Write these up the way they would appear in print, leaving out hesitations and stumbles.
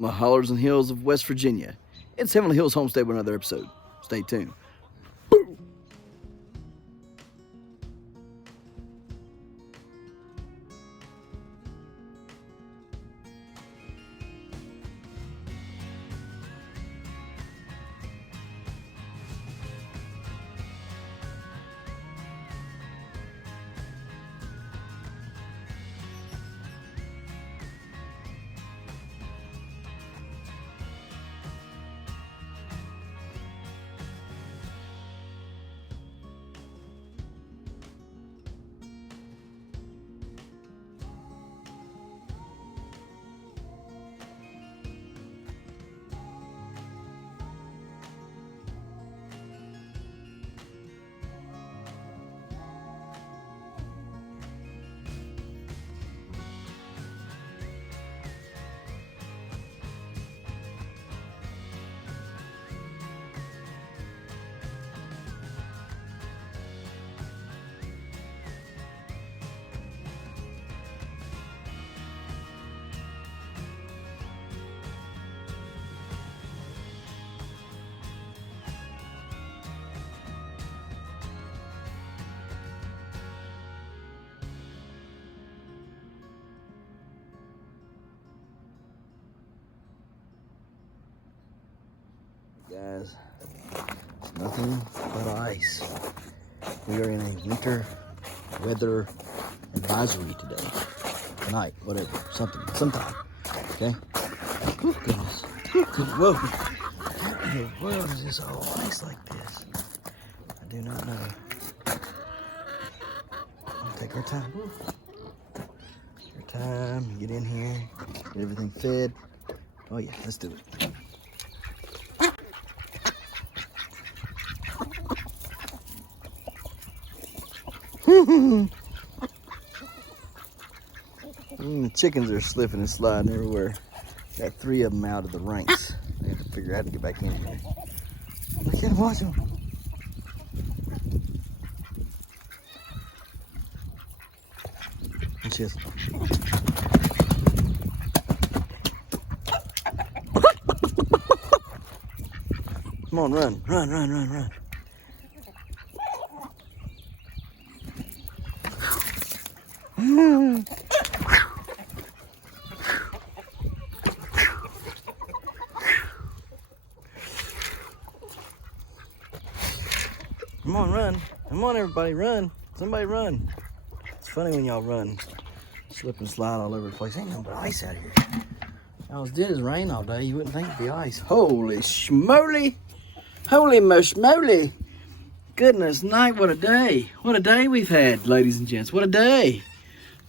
my hollers and hills of West Virginia. It's Heavenly Hills Homestead with another episode. Stay tuned. Guys, it's nothing but ice. We are in a winter weather advisory today, tonight, whatever, sometime. Okay. Oh goodness. Whoa. How in the world is this all ice like this? I do not know. I'll take our time. Your time. Get in here. Get everything fed. Oh yeah, let's do it. The chickens are slipping and sliding everywhere. Got 3 of them out of the ranks. They have to figure out how to get back in here. I can't watch them. Watch this. Come on, run. Come on, run. Come on, everybody, run. Somebody run. It's funny when y'all run. Slip and slide all over the place. Ain't no ice out here. All it did is rain all day. You wouldn't think it'd be ice. Holy schmoly. Holy moly. Goodness night, what a day. What a day we've had, ladies and gents. What a day.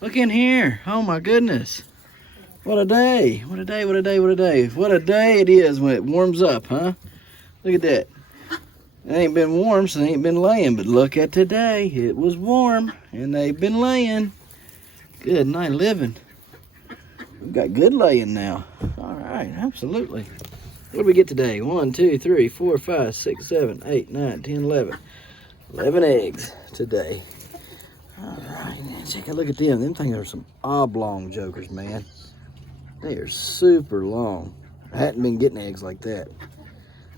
Look in here. Oh my goodness. What a day. What a day it is when it warms up, huh? Look at that. It ain't been warm, so they ain't been laying, but look at today. It was warm, and they've been laying. Good night living. We've got good laying now. All right, absolutely. What do we get today? 1, 2, 3, 4, 5, 6, 7, 8, 9, 10, 11. 11 eggs today. All right, take a look at them. Them things are some oblong jokers, man. They are super long. I hadn't been getting eggs like that.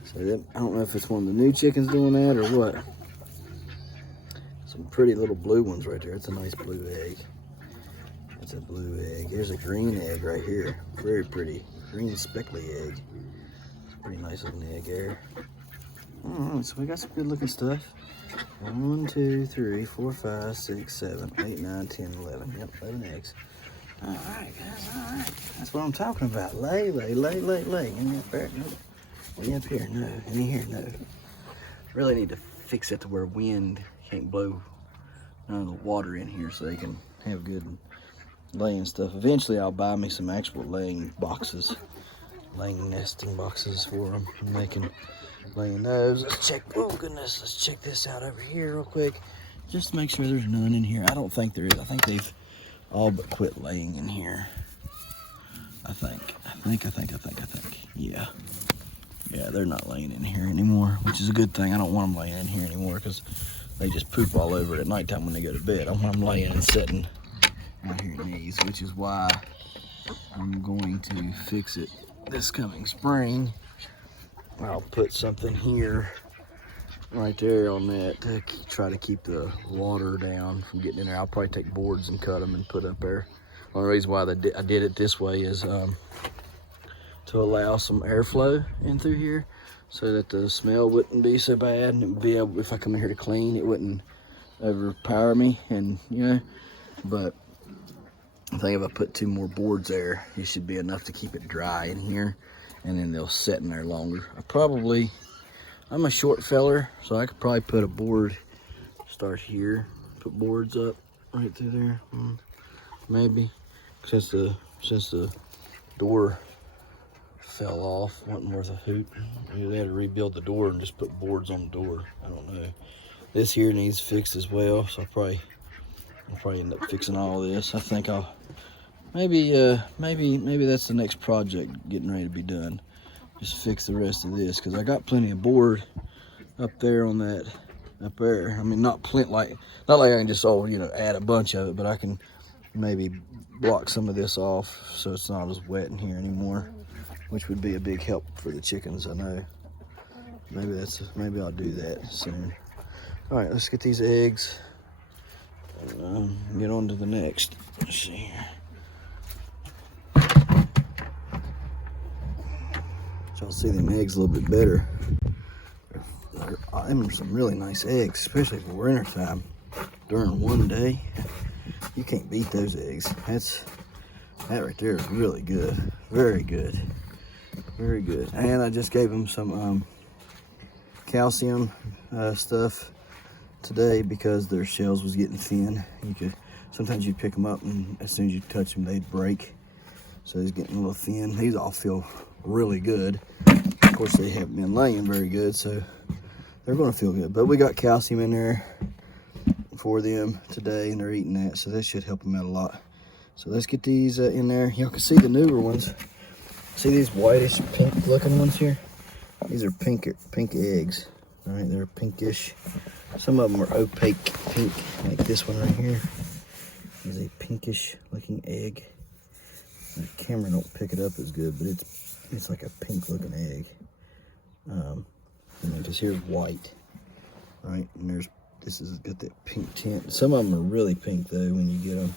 So I don't know if it's one of the new chickens doing that or what. Some pretty little blue ones right there. It's a nice blue egg. That's a blue egg. Here's a green egg right here. Very pretty. Green speckly egg. Pretty nice looking egg there. Alright, so we got some good looking stuff. 1, 2, 3, 4, 5, 6, 7, 8, 9, 10, 11. Yep, 11 eggs. Alright, guys, alright. That's what I'm talking about. Lay. Any up there? No. Any up here? No. Any here? No. Really need to fix it to where wind can't blow none of the water in here so they can have good laying stuff. Eventually I'll buy me some actual laying boxes. Laying nesting boxes for them. And they can lay in those. Let's check, oh goodness, let's check this out over here real quick. Just to make sure there's none in here. I don't think there is. I think they've all but quit laying in here. I think. Yeah. Yeah, they're not laying in here anymore, which is a good thing. I don't want them laying in here anymore because they just poop all over it at nighttime when they go to bed. I want them laying and sitting out here in these, which is why I'm going to fix it this coming spring, I'll put something here, right there on that, to try to keep the water down from getting in there. I'll probably take boards and cut them and put up there. The only reason why I did it this way is to allow some airflow in through here, so that the smell wouldn't be so bad, and it would be able, if I come in here to clean, it wouldn't overpower me, and you know. But I think if I put 2 more boards there, it should be enough to keep it dry in here, and then they'll set in there longer. I'm a short feller, so I could probably put a board, start here, put boards up right through there, maybe, since the door fell off, wasn't worth a hoot. Maybe they had to rebuild the door and just put boards on the door. I don't know. This here needs fixed as well, so I'll probably end up fixing all this. I think I'll maybe that's the next project getting ready to be done. Just fix the rest of this, because I got plenty of board up there on that, up there. I mean, not like I can just add a bunch of it, but I can maybe block some of this off so it's not as wet in here anymore, which would be a big help for the chickens, I know. Maybe I'll do that soon. All right, let's get these eggs and get on to the next. Let's see here. Y'all see them eggs a little bit better. Them are some really nice eggs, especially for winter time. During one day, you can't beat those eggs. That right there is really good. Very good. Very good. And I just gave them some calcium stuff today, because their shells was getting thin. Sometimes you pick them up, and as soon as you touch them, they'd break. So he's getting a little thin. These all feel really good. Of course, they haven't been laying very good, so they're going to feel good. But we got calcium in there for them today, and they're eating that, so that should help them out a lot. So let's get these in there. Y'all can see the newer ones. See these whitish pink looking ones here? These are pink eggs. All right, they're pinkish. Some of them are opaque pink, like this one right here is a pinkish looking egg. The camera don't pick it up as good, but it's like a pink looking egg. And then just here's white. All right, and this has got that pink tint. Some of them are really pink though when you get them.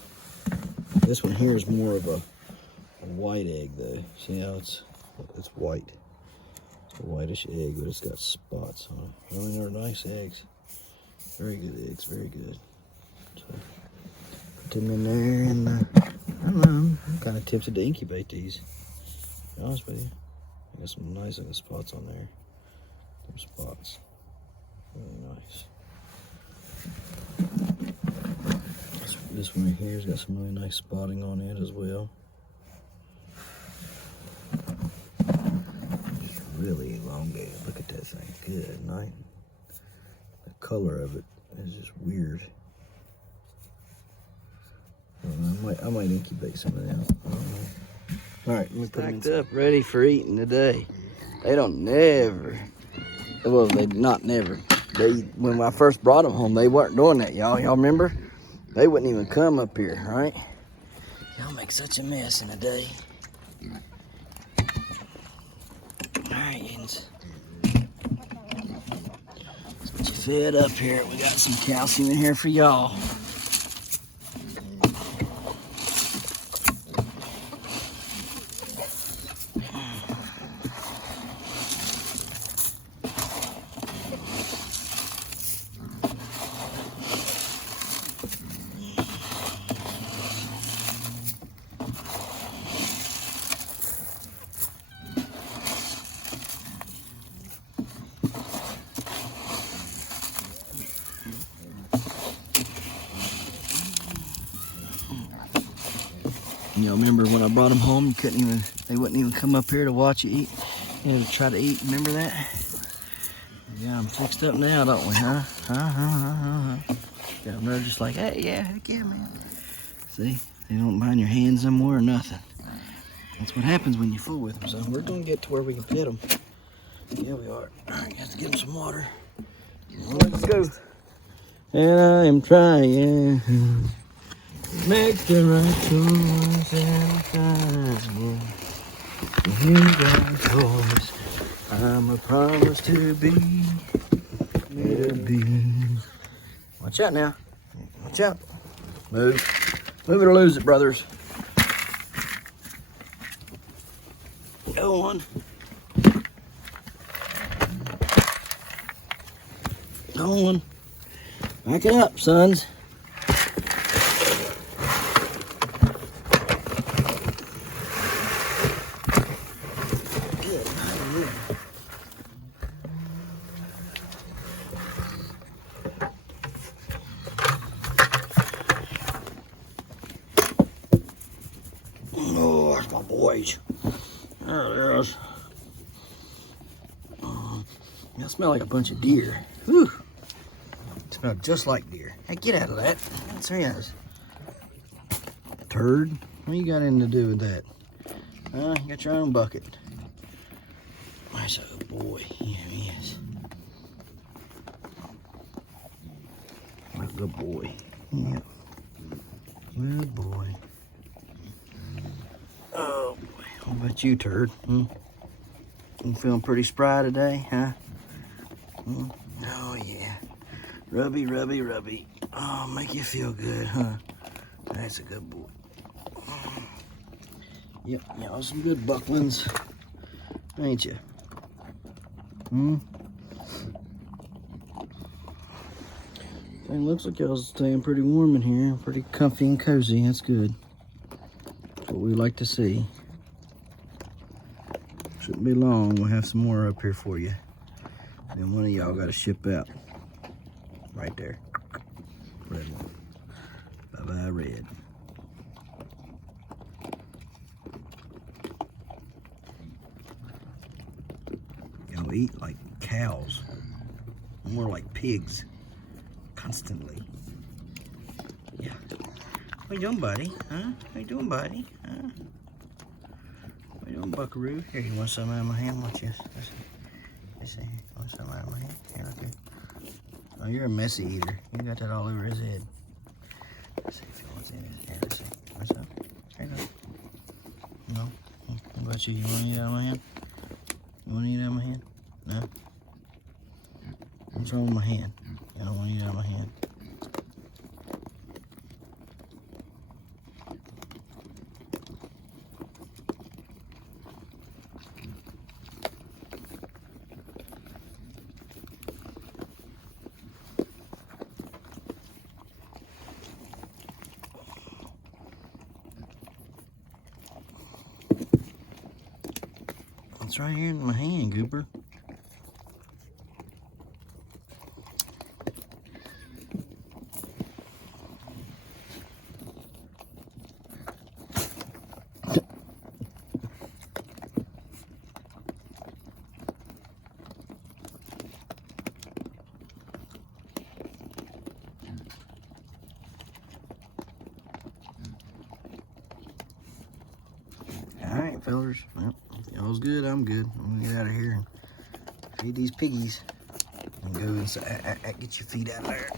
This one here is more of a white egg though. See how it's white. It's a whitish egg, but it's got spots on it. I mean, they're nice eggs. Very good eggs, very good. So put them in there, and I don't know, I'm kind of tempted to incubate these, to be honest with you. I got some nice little spots on there. Some spots. Really nice. This one right here has got some really nice spotting on it as well. It's really elongated. Look at that thing. Good night. The color of it is just weird. I might incubate some of that. I don't know. All right, let me put them in. Stacked up, ready for eating today. They don't never. Well, they not never. When I first brought them home, they weren't doing that, y'all. Y'all remember? They wouldn't even come up here, right? Y'all make such a mess in a day. All right, Yins. Let's get you fed up here. We got some calcium in here for y'all. You know, remember when I brought them home, they wouldn't even come up here to watch you eat. You know, to try to eat, remember that? Yeah, I'm fixed up now, don't we, huh? Yeah, they're just like, hey, yeah, heck yeah, man. See, they don't mind your hands no more or nothing. That's what happens when you fool with them. So we're gonna get to where we can pet them. Yeah, we are. All right, have to get them some water. Let's go. And I am trying. Make the right choice every time. You got toys. I'm a promise to be. Watch out now. Watch out. Move. Move it or lose it, brothers. Go on. Go on. Back it up, sons. Good. Oh, that's my boys. There it is. I smell like a bunch of deer. Whew. Smell just like deer. Hey, get out of that. That's his. Turd. What you got anything to do with that? You got your own bucket. Nice old boy. Here he is. What a good boy. Yep. Good boy. Oh boy. What about you, Turd? You feeling pretty spry today, huh? Oh yeah. Rubby, rubby, rubby. Oh, make you feel good, huh? That's a good boy. Yep, y'all some good bucklings, ain't you? It looks like y'all staying pretty warm in here, pretty comfy and cozy. That's good. That's what we like to see. Shouldn't be long. We'll have some more up here for you. Then one of y'all got to ship out. Right there. Red one. Bye-bye, red. Y'all eat like cows. More like pigs. Constantly. Yeah. What you doing, buddy? Huh? What you doing, buddy? Huh? What you doing, buckaroo? Here, you want some out of my hand? Watch this. Let's see. Want some out of my hand? Here, okay. Oh, you're a messy eater. You got that all over his head. Let's see if he wants in it. Here, let's see. What's up? Here you go. No? What about you? You want to eat out of my hand? You want to eat out of my hand? No? What's wrong with my hand? I don't want to eat out of my hand. It's right here in my hand, Gooper. Alright, fellas. Well, y'all's good, I'm good. I'm gonna get out of here and feed these piggies. And go inside. Get your feet out of there.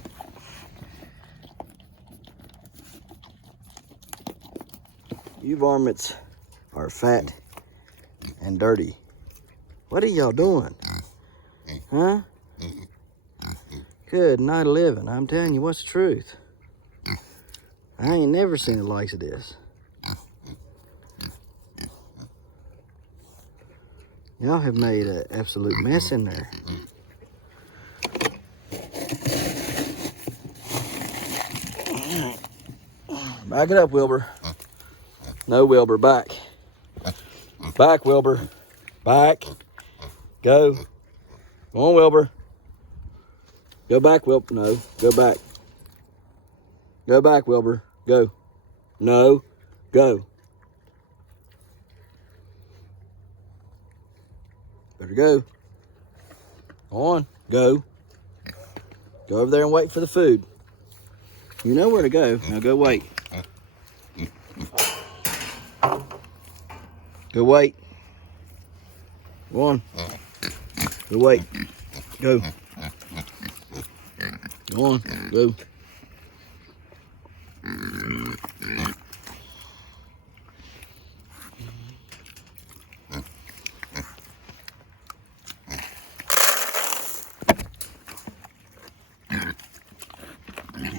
You varmints are fat and dirty. What are y'all doing? Huh? Good night of living. I'm telling you, what's the truth? I ain't never seen the likes of this. Y'all have made an absolute mess in there. Back it up, Wilbur. No, Wilbur, back. Back, Wilbur. Back. Go. Go on, Wilbur. Go back, Wilbur. No, go back. Go back, Wilbur. Go. No, go. Better go. On. Go. Go over there and wait for the food. You know where to go. Now go wait. Go wait. Go on. Go wait. Go. Go on. Go.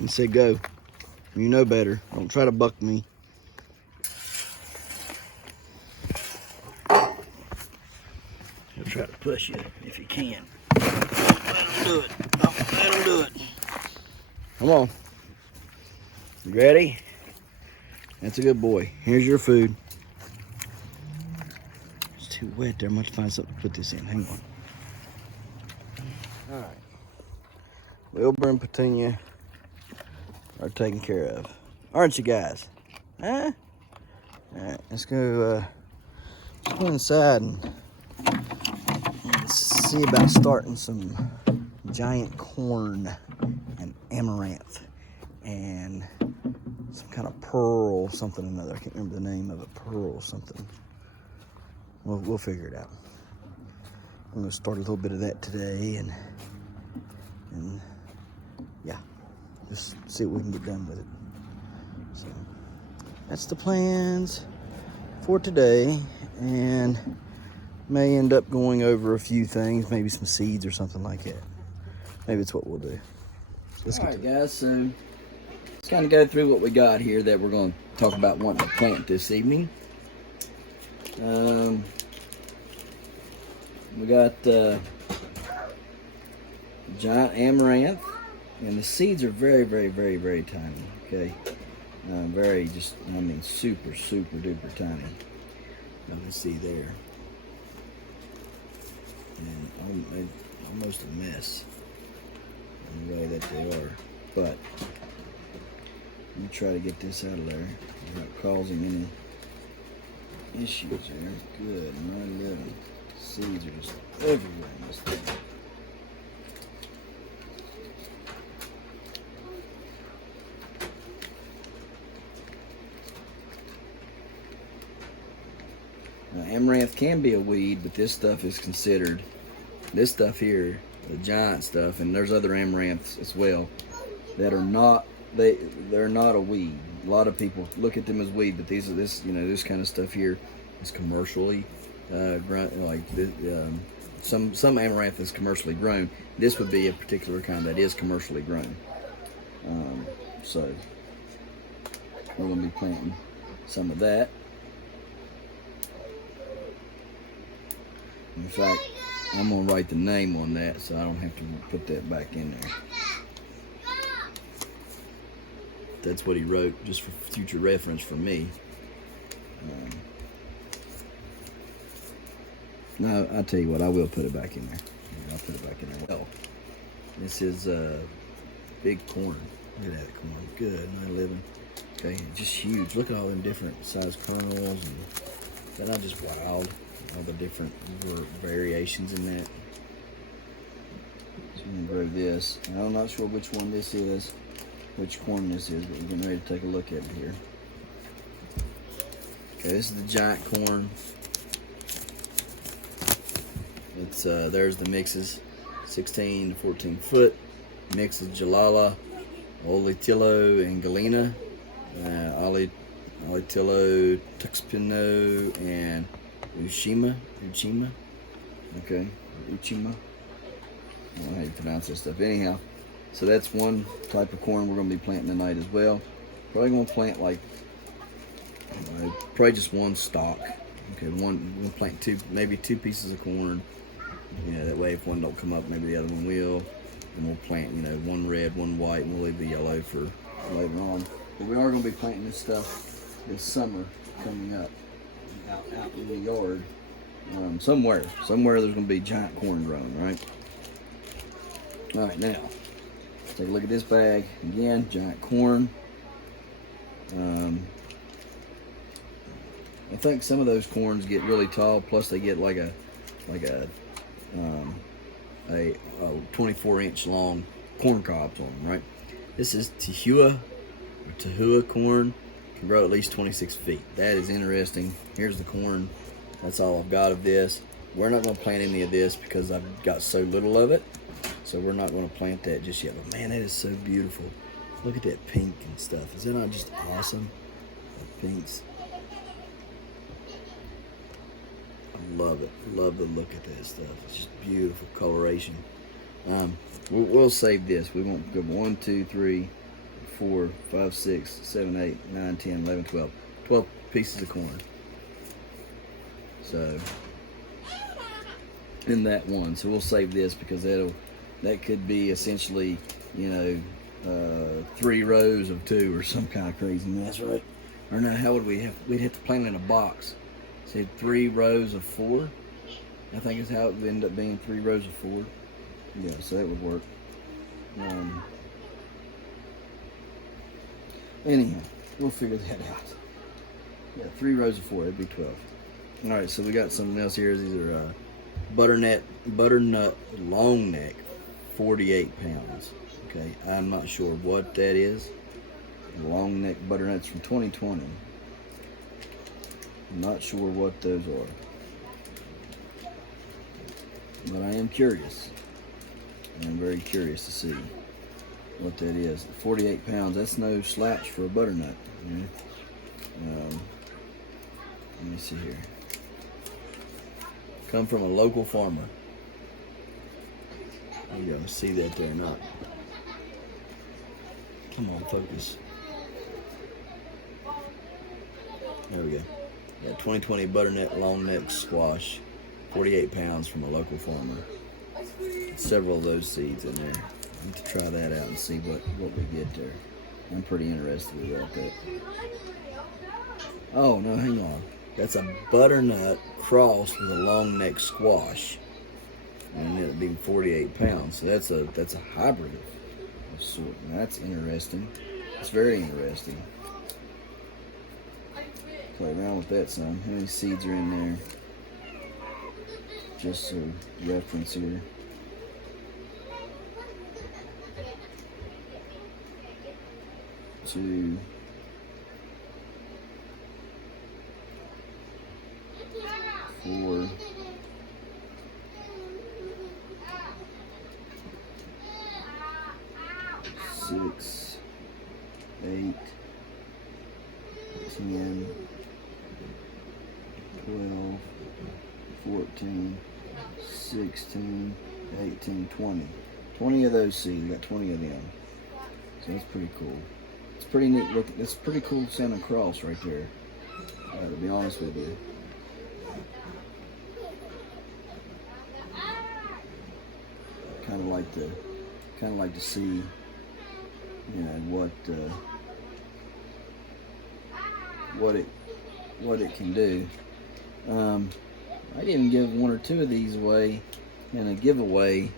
and say go. You know better. Don't try to buck me. He'll try to push you if you can. Let him do it. Don't let him do it. Come on. You ready? That's a good boy. Here's your food. It's too wet there. I'm going to find something to put this in. Hang on. All right. Wilbur and Petunia are taken care of. Aren't you guys? Huh? All right. Let's go inside and see about starting some giant corn and amaranth and some kind of pearl something or another. I can't remember the name of it. Pearl something. We'll figure it out. I'm gonna start a little bit of that today and yeah, just see what we can get done with it. So that's the plans for today, and may end up going over a few things, maybe some seeds or something like that. Maybe it's what we'll do. All right, guys, so let's kind of go through what we got here that we're going to talk about wanting to plant this evening. We got giant amaranth, and the seeds are very, very, very, very tiny, okay? Very just, I mean, super, super duper tiny. You can see there. And almost a mess in the way that they are. But let me try to get this out of there without causing any issues there. Good, 911. Seeds are just everywhere in this thing. Now, amaranth can be a weed, but this stuff is considered, this stuff here, the giant stuff, and there's other amaranths as well that are not, they're not a weed. A lot of people look at them as weed, but these are this kind of stuff here is commercially grown. Like some amaranth is commercially grown. This would be a particular kind that is commercially grown. So we're going to be planting some of that. In fact, I'm going to write the name on that so I don't have to put that back in there. That's what he wrote, just for future reference for me. No, I'll tell you what, I will put it back in there. I'll put it back in there. Well, this is big corn. Look at that corn. Good, 911. Okay, just huge. Look at all them different size kernels. And they're not just wild. All the different variations in that. So I'm gonna grow this. I'm not sure which one this is, which corn this is, but we're getting ready to take a look at it here. Okay, this is the giant corn. It's there's the mixes, 16 to 14 foot mixes: Jalala, Olitillo, and Galena, Olitillo, Tuxpino, and Uchima, okay, Uchima. I don't know how you pronounce this stuff. Anyhow, so that's one type of corn we're going to be planting tonight as well. Probably going to plant like, probably just one stalk. Okay, we'll plant maybe two pieces of corn. Yeah, that way if one don't come up, maybe the other one will. And we'll plant, one red, one white, and we'll leave the yellow for later on. But we are going to be planting this stuff this summer coming up. Out in the yard, somewhere there's going to be giant corn growing, right? All right, now take a look at this bag again. Giant corn. I think some of those corns get really tall. Plus, they get like a 24-inch long corn cobs on them, right? This is Tahua corn. Can grow at least 26 feet. That is interesting. Here's the corn. That's all I've got of this. We're not going to plant any of this because I've got so little of it. So we're not going to plant that just yet. But man, that is so beautiful. Look at that pink and stuff. Is that not just awesome? The pinks. I love it. Love the look at that stuff. It's just beautiful coloration. We'll save this. We won't go 1, 2, 3, 4, 5, 6, 7, 8, 9, 10, 11, 12. 12 pieces of corn. So, in that one. So we'll save this because that could be essentially, 3 rows of 2 or some kind of crazy mess, right? Or no, how would we have? We'd have to plant it in a box. Say 3 rows of 4. I think is how it would end up being, 3 rows of 4. Yeah, so that would work. Anyhow, we'll figure that out. Yeah, 3 rows of 4, that'd be 12. All right, so we got something else here. These are butternut long neck, 48 pounds. Okay, I'm not sure what that is. Long neck butternuts from 2020. I'm not sure what those are, but I am curious. I'm very curious to see what that is. 48 pounds, that's no slouch for a butternut. Let me see here. Come from a local farmer. You go, see that there or not? Come on, focus. There we go. Yeah, 2020 butternut long neck squash, 48 pounds from a local farmer. Several of those seeds in there. I need to try that out and see what we get there. I'm pretty interested about that. Oh no, hang on. That's a butternut crossed with a long neck squash, and it'll be 48 pounds. So that's a hybrid of sort. That's interesting. It's very interesting. Play around with that some. How many seeds are in there? Just a reference here. Two. 4. 6, 8, 10, 12, 14, 16, 18, 20. 20 of those seeds. You got 20 of them. So that's pretty cool. It's pretty neat looking. It's pretty cool sounding cross right there. To be honest with you. Kind of like to see, what it can do. I didn't give 1 or 2 of these away in a giveaway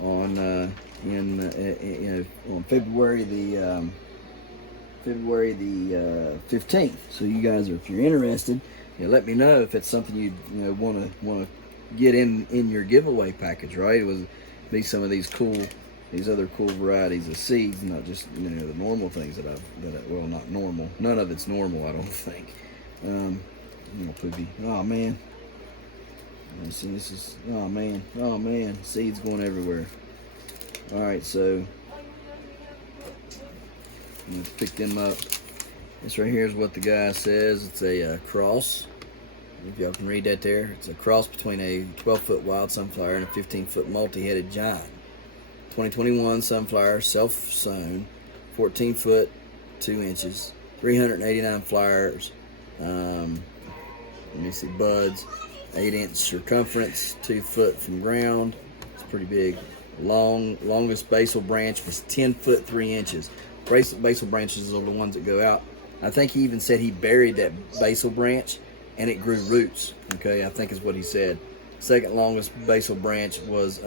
on on February the 15th. So you guys, if you're interested, let me know if it's something you want to get in your giveaway package. Right? It was be some of these other cool varieties of seeds, not just the normal things well, not normal. None of it's normal, I don't think. Could be. Oh man. Let's see, this is. Oh man, seeds going everywhere. All right, so I'm gonna pick them up. This right here is what the guy says. It's a cross. If y'all can read that there, it's a cross between a 12-foot wild sunflower and a 15-foot multi-headed giant. 2021 sunflower, self-sown, 14 foot 2 inches, 389 flowers. Let me see, buds, 8-inch circumference, 2 foot from ground. It's pretty big. Longest basal branch was 10 foot 3 inches. Basal branches are the ones that go out. I think he even said he buried that basal branch and it grew roots. Okay, I think is what he said. Second longest basal branch was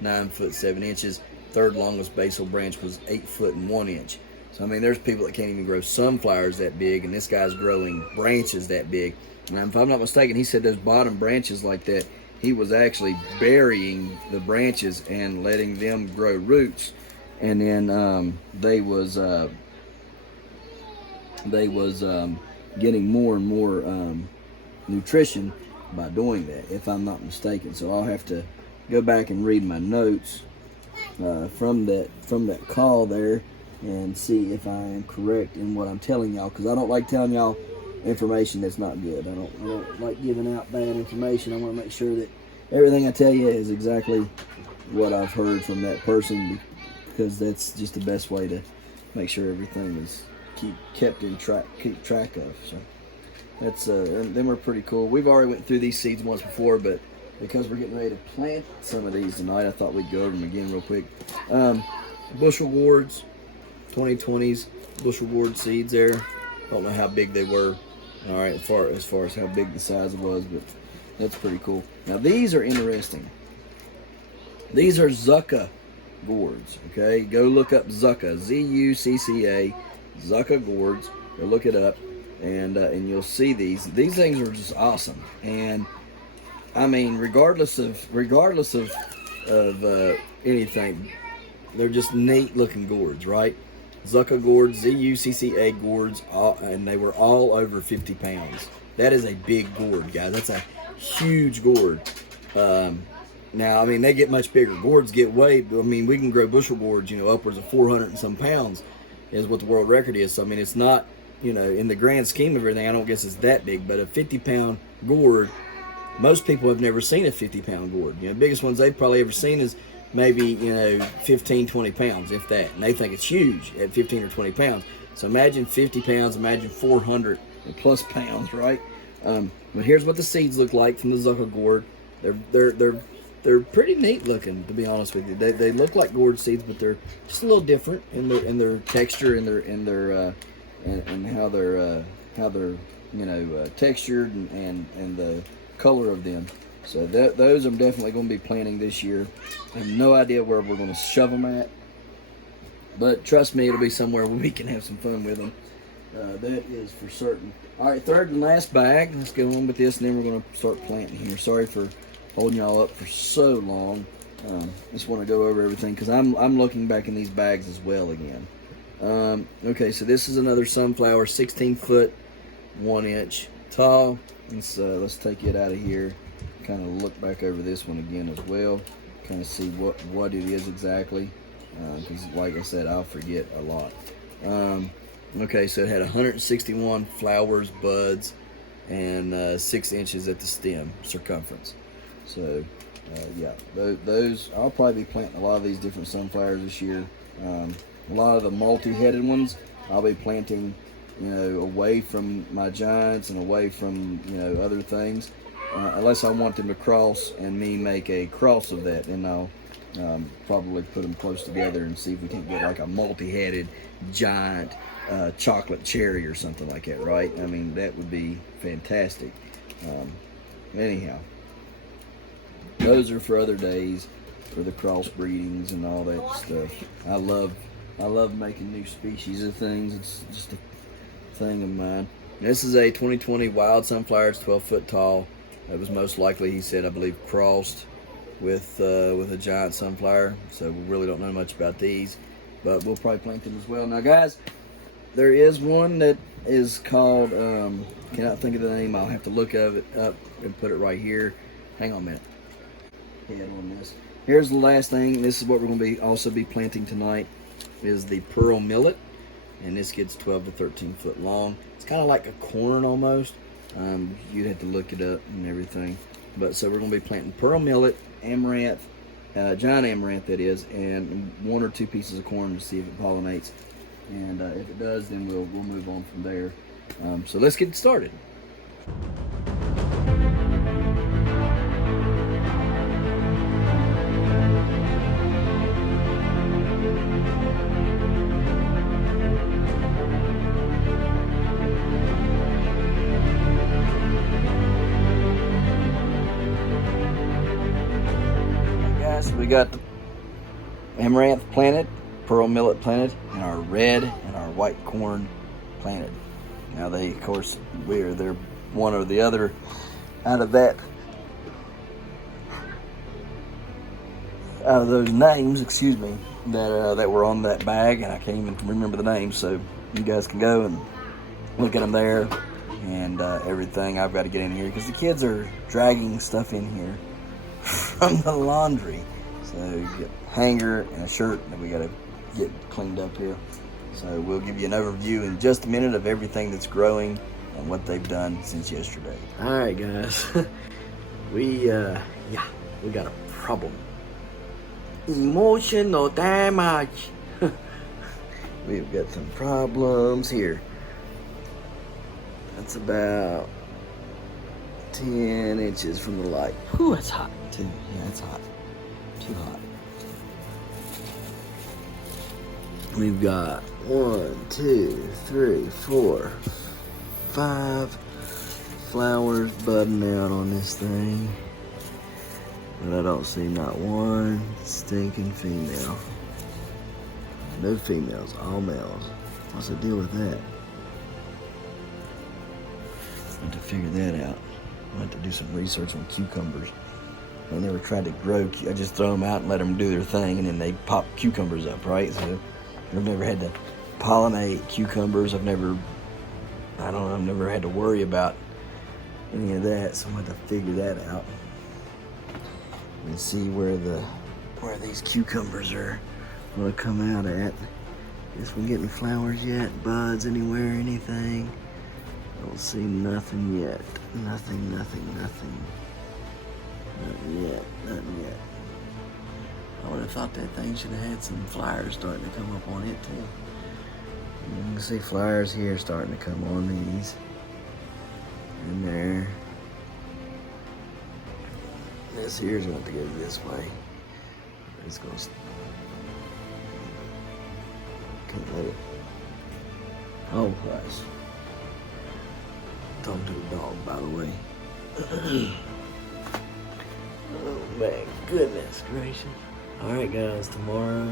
9 foot 7 inches. Third longest basal branch was 8 foot and 1 inch. So I mean, there's people that can't even grow sunflowers that big, and this guy's growing branches that big. And if I'm not mistaken, he said those bottom branches like that, he was actually burying the branches and letting them grow roots, and then they was getting more and more nutrition by doing that, if I'm not mistaken. So I'll have to go back and read my notes from that call there and see if I am correct in what I'm telling y'all, because I don't like telling y'all information that's not good. I don't like giving out bad information. I want to make sure that everything I tell you is exactly what I've heard from that person, because that's just the best way make sure everything is keep track of. So that's them are pretty cool. We've already went through these seeds once before, but because we're getting ready to plant some of these tonight, I thought we'd go over them again real quick. Bushel gourds, 2020s bushel gourd seeds there. Don't know how big they were. All right, as far as how big the size was, but that's pretty cool. Now these are interesting. These are Zucca gourds. Okay, go look up Zucca, Z-U-C-C-A, Zucca gourds. Go look it up, and you'll see these. These things are just awesome. And I mean, regardless of anything, they're just neat looking gourds, right? Zucca gourds, Z-U-C-C-A gourds, and they were all over 50 pounds. That is a big gourd, guys. That's a huge gourd. Now, I mean, they get much bigger. Gourds get way, I mean, we can grow bushel gourds, you know, upwards of 400 and some pounds is what the world record is. So, I mean, it's not, you know, in the grand scheme of everything, I don't guess it's that big, but a 50-pound gourd, most people have never seen a 50-pound gourd. You know, the biggest ones they've probably ever seen is maybe, you know, 15, 20 pounds, if that. And they think it's huge at 15 or 20 pounds. So imagine 50 pounds, imagine 400 plus pounds, right? But here's what the seeds look like from the Zucca gourd. They're pretty neat looking, to be honest with you. They look like gourd seeds, but they're just a little different in their texture and how they're you know, textured and the color of them. So those I'm definitely going to be planting this year. I have no idea where we're going to shove them at, but trust me, it'll be somewhere where we can have some fun with them. That is for certain. All right, third and last bag. Let's go on with this, and then we're going to start planting here. Sorry for holding y'all up for so long. Just want to go over everything because I'm looking back in these bags as well again. Okay, so this is another sunflower, 16 foot, 1 inch tall. Let's take it out of here. Kind of look back over this one again as well. Kind of see what it is exactly. Because like I said, I'll forget a lot. Okay, so it had 161 flowers, buds, and 6 inches at the stem circumference. So, yeah, those I'll probably be planting a lot of these different sunflowers this year. A lot of the multi-headed ones I'll be planting, you know, away from my giants and away from, you know, other things. Unless I want them to cross and me make a cross of that, then I'll probably put them close together and see if we can get like a multi-headed giant chocolate cherry or something like that, right? I mean, that would be fantastic. Anyhow, those are for other days, for the cross breedings and all that stuff. I love making new species of things. It's just a thing of mine. This is a 2020 wild sunflower. It's 12 foot tall. It was most likely, he said, I believe, crossed with a giant sunflower. So we really don't know much about these, but we'll probably plant them as well. Now, guys, there is one that is called, cannot think of the name. I'll have to look it up and put it right here. Hang on a minute. Head on this. Here's the last thing. This is what we're going to also be planting tonight, is the pearl millet. And this gets 12 to 13 foot long. It's kind of like a corn almost. You'd have to look it up and everything. But so we're going to be planting pearl millet, amaranth, giant amaranth that is, and 1 or 2 pieces of corn to see if it pollinates. And if it does, then we'll move on from there. So let's get started. We got amaranth planted, pearl millet planted, and our red and our white corn planted. Now they, of course, they're one or the other out of those names, excuse me, that were on that bag, and I can't even remember the names. So you guys can go and look at them there and everything. I've got to get in here because the kids are dragging stuff in here from the laundry. So you get a hanger and a shirt that we got to get cleaned up here. So we'll give you an overview in just a minute of everything that's growing and what they've done since yesterday. All right, guys. we got a problem. Emotional damage. We've got some problems here. That's about 10 inches from the light. Whew, that's hot too. Yeah, it's hot. Too hot. We've got 1, 2, 3, 4, 5 flowers budding out on this thing. But I don't see not one stinking female. No females, all males. What's the deal with that? I have to figure that out. I have to do some research on cucumbers. I never tried to grow. I just throw them out and let them do their thing, and then they pop cucumbers up, right? So I've never had to pollinate cucumbers. I've never had to worry about any of that. So I'm gonna have to figure that out and see where these cucumbers are gonna come out at. Guess we're getting flowers yet, buds anywhere, anything. Don't see nothing yet. Nothing. Not yet. I would have thought that thing should have had some flowers starting to come up on it too. You can see flowers here starting to come on these. And there. This here's going to go this way. It's going to. Can't let it. Oh, Christ. Talking to the dog, by the way. Oh, my goodness gracious. Alright, guys, tomorrow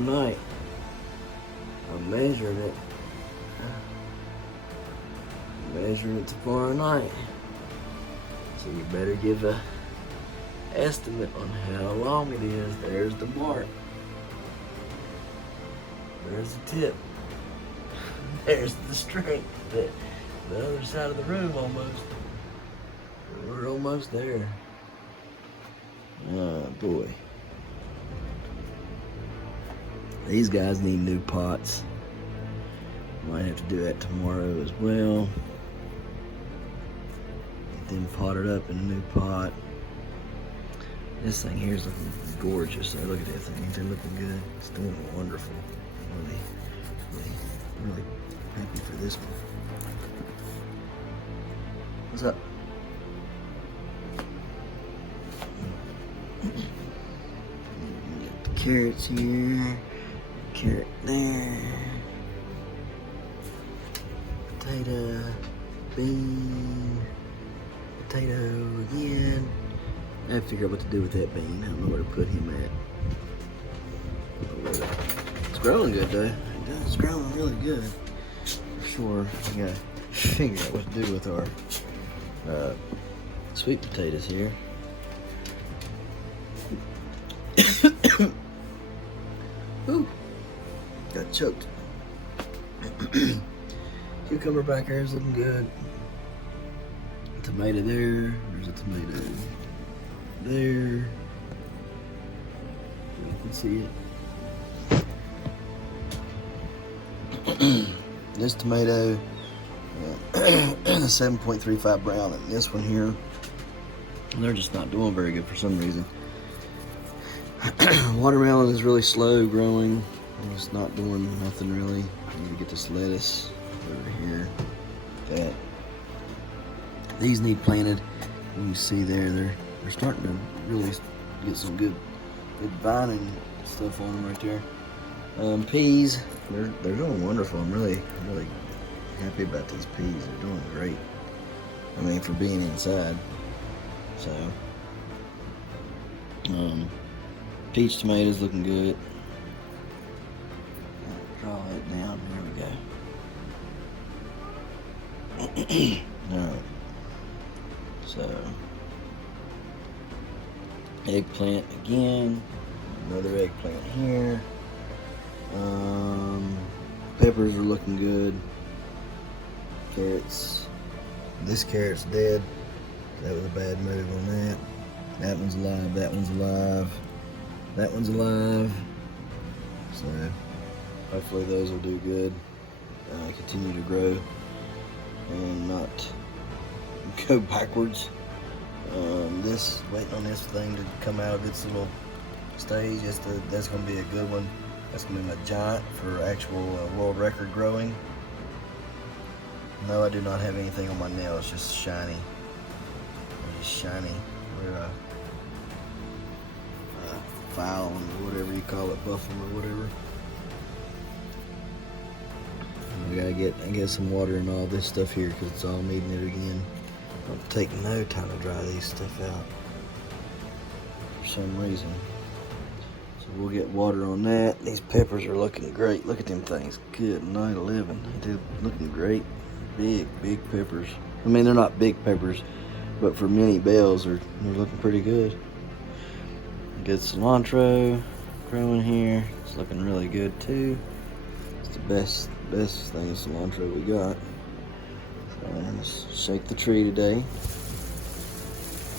night, I'm measuring it. Tomorrow night. So you better give a estimate on how long it is. There's the mark. There's the tip. There's the strength. The other side of the room almost. We're almost there. Oh boy. These guys need new pots. Might have to do that tomorrow as well. Get them potted up in a new pot. This thing here is looking gorgeous. So look at that thing. They're looking good. It's doing wonderful. Really happy for this one. What's up? Got the carrots here. Carrot there. Potato. Bean. Potato again. I have to figure out what to do with that bean. I don't know where to put him at. It's growing good though. It's growing really good. For sure. I gotta figure out what to do with our sweet potatoes here. Ooh, got choked. Cucumber back here is looking good. Tomato there. There's a tomato there. You can see it. This tomato, the 7.35 brown, and this one here, they're just not doing very good for some reason. Watermelon is really slow growing. It's not doing nothing really. I need to get this lettuce over here. That these need planted. You can see there, they're starting to really get some good vining stuff on them right there. Peas, they're doing wonderful. I'm really happy about these peas. They're doing great. I mean, for being inside. So, peach tomatoes looking good. Draw it down. There we go. All right. So, eggplant again. Another eggplant here. Peppers are looking good. Carrots. This carrot's dead. That was a bad move on that. That one's alive. That one's alive. That one's alive. So hopefully those will do good. Continue to grow and not go backwards. Waiting on this thing to come out of its little stage. That's going to be a good one. That's gonna be my giant for actual world record growing. No, I do not have anything on my nails, just shiny. They're just shiny. We're foul or whatever you call it, buffalo or whatever. And we gotta get some water and all this stuff here because it's all needing it again. It'll take no time to dry these stuff out for some reason. So we'll get water on that. These peppers are looking great. Look at them things. Good night, 11. They're looking great. Big peppers. I mean, they're not big peppers, but for mini bells, they're looking pretty good. Good cilantro growing here. It's looking really good too. It's the best thing of cilantro we got. So let's shake the tree today.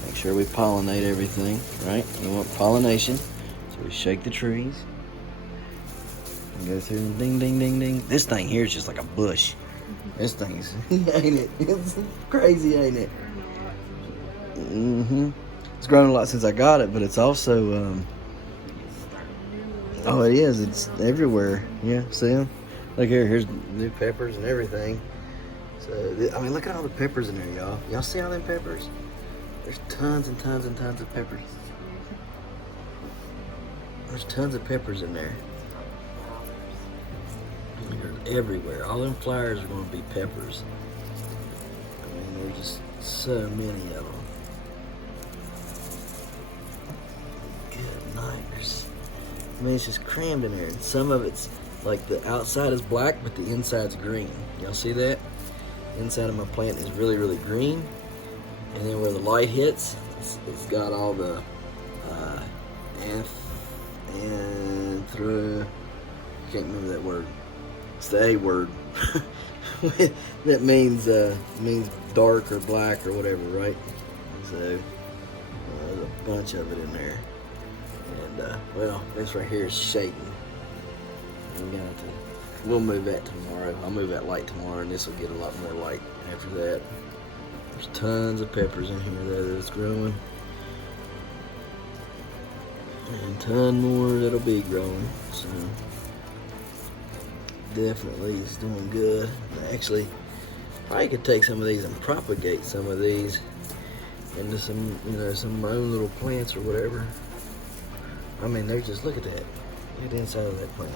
Make sure we pollinate everything, right? We want pollination. So we shake the trees. And go through and ding, ding, ding, ding. This thing here is just like a bush. This thing's, ain't it? It's crazy, ain't it? Mm-hmm. It's grown a lot since I got it, but it's also, oh, it is. It's everywhere. Yeah, see them? Look here. Here's new peppers and everything. So, I mean, look at all the peppers in there, y'all. Y'all see all them peppers? There's tons and tons and tons of peppers. There's tons of peppers in there. They're everywhere. All them flowers are going to be peppers. I mean, there's just so many of them. Good night. I mean, it's just crammed in there. And some of it's like the outside is black, but the inside's green. Y'all see that? Inside of my plant is really, really green. And then where the light hits, it's got all the I can't remember that word. It's the A word. That means dark or black or whatever, right? So there's a bunch of it in there. And well, this right here is shading. We'll move that tomorrow. I'll move that light tomorrow, and this will get a lot more light after that. There's tons of peppers in here though that's growing. And a ton more that'll be growing. So definitely it's doing good. Actually, I could take some of these and propagate some of these into some, some of my own little plants or whatever. I mean, they're just, look at that. Look at the inside of that plant.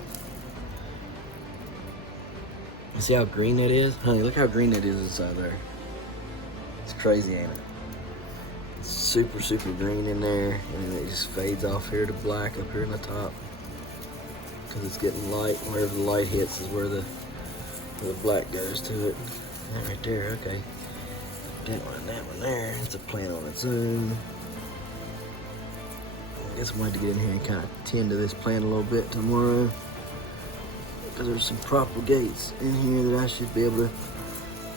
You see how green that is? Honey, look how green that is inside there. It's crazy, ain't it? It's super, super green in there, and it just fades off here to black up here in the top. Because it's getting light. Wherever the light hits is where the black goes to it. That right there, okay. That one there. It's a plant on its own. I guess I'm going to have to get in here and kind of tend to this plant a little bit tomorrow. Because there's some propagates in here that I should be able to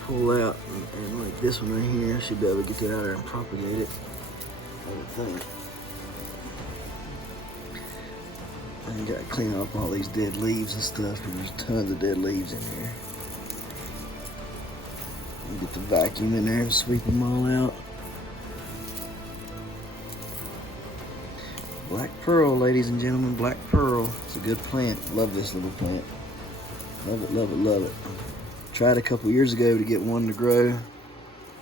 pull out. And like this one right here, I should be able to get that out there and propagate it. I would think. I got to clean up all these dead leaves and stuff, and there's tons of dead leaves in here. Get the vacuum in there and sweep them all out. Black Pearl, ladies and gentlemen, Black Pearl. It's a good plant. Love this little plant. Love it, love it, love it. Tried a couple years ago to get one to grow.